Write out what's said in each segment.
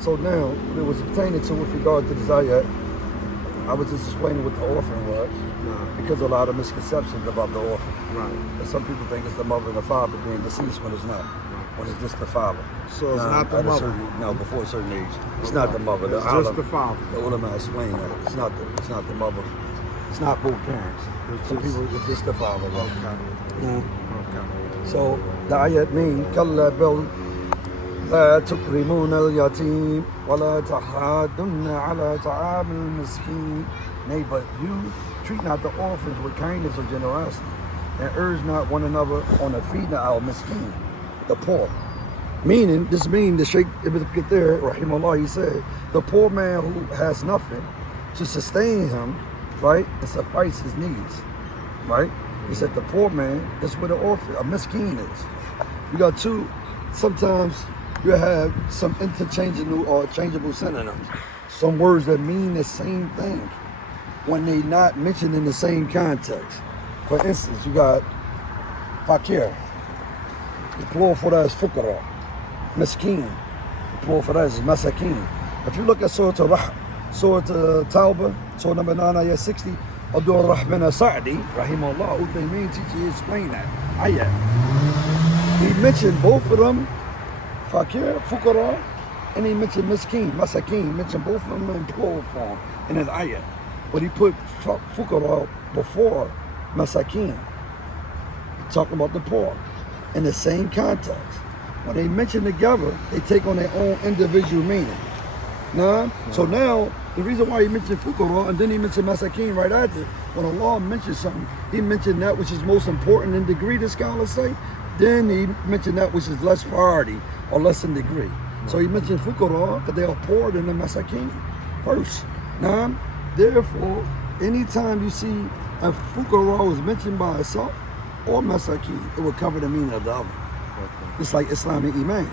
So now, what it was pertaining to with regard to this ayat, I was just explaining what the orphan was, because a lot of misconceptions about the orphan. Right. And some people think it's the mother and the father being deceased when it's not. When it's just the father. So it's not the mother. Before a certain age, it's not the mother. It's just the father. The ulama explained that it's not the mother. It's not both parents. It's just the father. Okay. Okay. So the ayat means كلا بل لا تكرمون اليتيم ولا تحاضون على طعام المسكين. Nay, but you treat not the orphans with kindness or generosity, and urge not one another on the feeding al miskin, the poor. Meaning, this means the Shaykh Ibn Kathir, rahimahullah, he said, the poor man who has nothing to sustain him, right, and suffice his needs, right? He said the poor man is where the orphan, a miskin is. You got two, sometimes you have some interchangeable or changeable synonyms, some words that mean the same thing when they not mentioned in the same context. For instance, you got fakir, the plural for that is fuqara. Miskin, the plural for that is masakin. If you look at Surah Tawbah, Surah number 9, ayah 60, Abdul Rahman Sa'di, rahimahullah, Uthaymin teacher, explain that ayah. He mentioned both of them, fakir, fuqara, and he mentioned miskin, masakin. He mentioned both of them in plural form in an ayah. But he put fuqara before masakin, talking about the poor, in the same context. When they mention together, they take on their own individual meaning. So now, the reason why he mentioned fuqara and then he mentioned masakin right after, when Allah mentions something, he mentioned that which is most important in degree, the scholars say, then he mentioned that which is less priority or less in degree. So he mentioned fuqara because they are poorer than the masakin first. Therefore, anytime you see a fuqara is mentioned by itself or masakin, it will cover the meaning of the other. It's like Islam and Iman.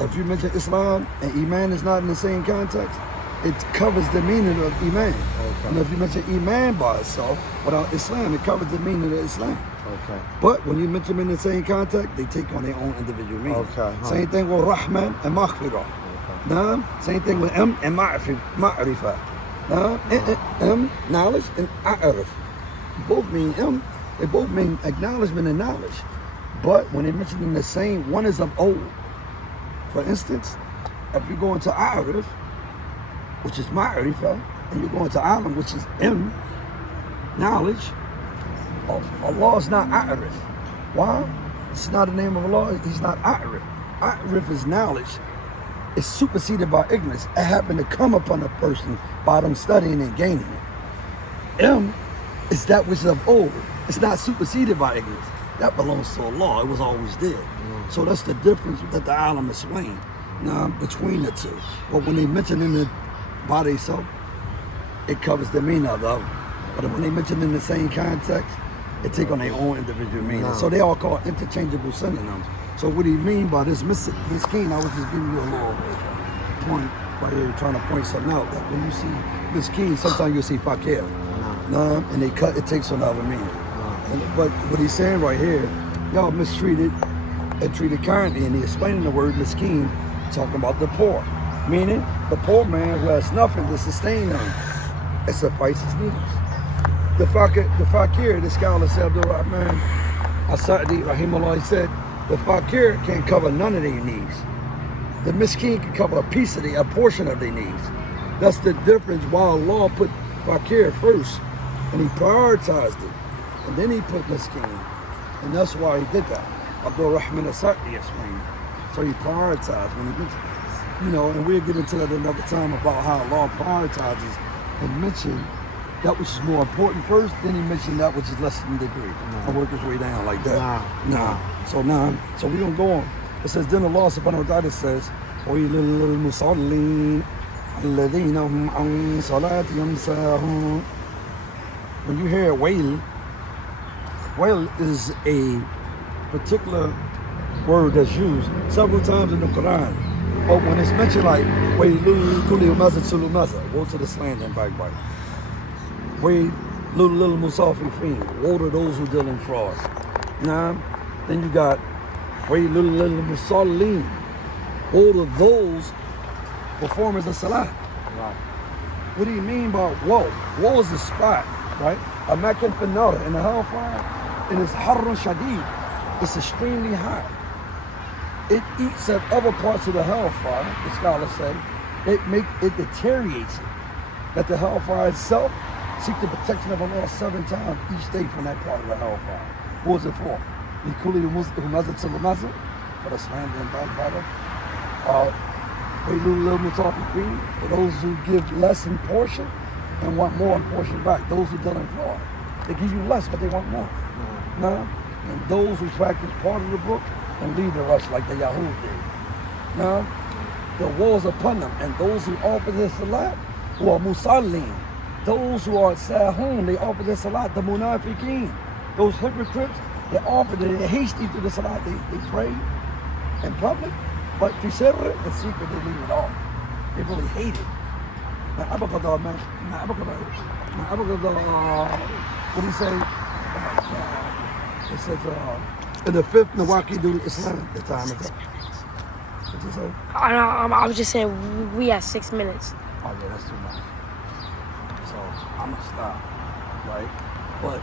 If you mention Islam and Iman is not in the same context, it covers the meaning of Iman. Okay. And if you mention Iman by itself, without Islam, it covers the meaning of Islam. Okay. But when you mention them in the same context, they take on their own individual meaning. Okay. Same thing with Rahman and Maghfirah. Same thing with and Ma'rifah. Knowledge and A'rif. Both mean they both mean acknowledgement and knowledge. But when they mention in the same, one is of old. For instance, if you go into A'rif, which is Ma'rifah, and you go into Alam, which is knowledge, Allah is not A'rif. Why? It's not the name of Allah, He's not A'rif. A'rif is knowledge. It's superseded by ignorance. It happened to come upon a person by them studying and gaining it. Is that which is of old. It's not superseded by ignorance. That belongs to Allah. It was always there. So that's the difference that the alim explained between the two. But when they mention in the by themselves, it covers the meaning of the other. But when they mention in the same context, it take on their own individual meaning. So they all called interchangeable synonyms. So what do you mean by this miskin? I was just giving you a little point right here, trying to point something out. That when you see miskin, sometimes you'll see fakir. And they cut, it takes on another meaning. But what he's saying right here, y'all mistreated and treated kindly, and he's explaining the word miskin, talking about the poor. Meaning, the poor man who has nothing to sustain him, it suffices his needs. The fakir, the scholar said, Abdul Rahman As-Sa'di, rahimahullah, he said, the fakir can't cover none of their needs. The miskin can cover a portion of their needs. That's the difference why Allah put fakir first, and he prioritized it. And then he put miskin. And that's why he did that. Abdul Rahman As-Sa'di explained it. So he prioritized when he mentioned, and we'll get into that another time about how Allah prioritizes and mention that which is more important first, then he mentioned that which is less in degree. And work his way down like that. So we're going to go on. It says, then Allah subhanahu wa ta'ala says, وَيْلٌ لِلْمُصَلِّينَ الَّذِينَ هُمْ عَنْ صَلَاتِهِمْ سَاهُونَ. When you hear wail is a particular word that's used several times in the Quran. But when it's mentioned like wailul kulli humazatul lumaza, woe to the slander and backbite. Wailul musafifin, woe to those who deal in fraud. Then you got wailul musallin, all of those performers of salah. Right. What do you mean by woe? Woe is a spot, right? A makan finnar in the hellfire, and it's harrun shadid. It's extremely hot. It eats up other parts of the hellfire, the scholars say. It deteriorates it. That the hellfire itself seek the protection of Allah 7 times each day from that part of the hellfire. What was it for? For the slander and backbiter. For those who give less in portion and want more in portion back. Those who deal in fraud. They give you less, but they want more. No? And those who practice part of the book and leave the rest like the Yahud did. No? The walls upon them. And those who offer their salat, who are musallin, those who are sahun, they offer their salat, the munafiqeen, those hypocrites, they offer, they're hasty to the salat, they pray in public, but fi sirr, in secret, they leave it off. They really hate it. Now, what do you say? It says, in the 5th Nawaqidul Islam, the time is up. What you say? I was just saying, we have 6 minutes. Oh yeah, that's too much. So I'm gonna stop, right? But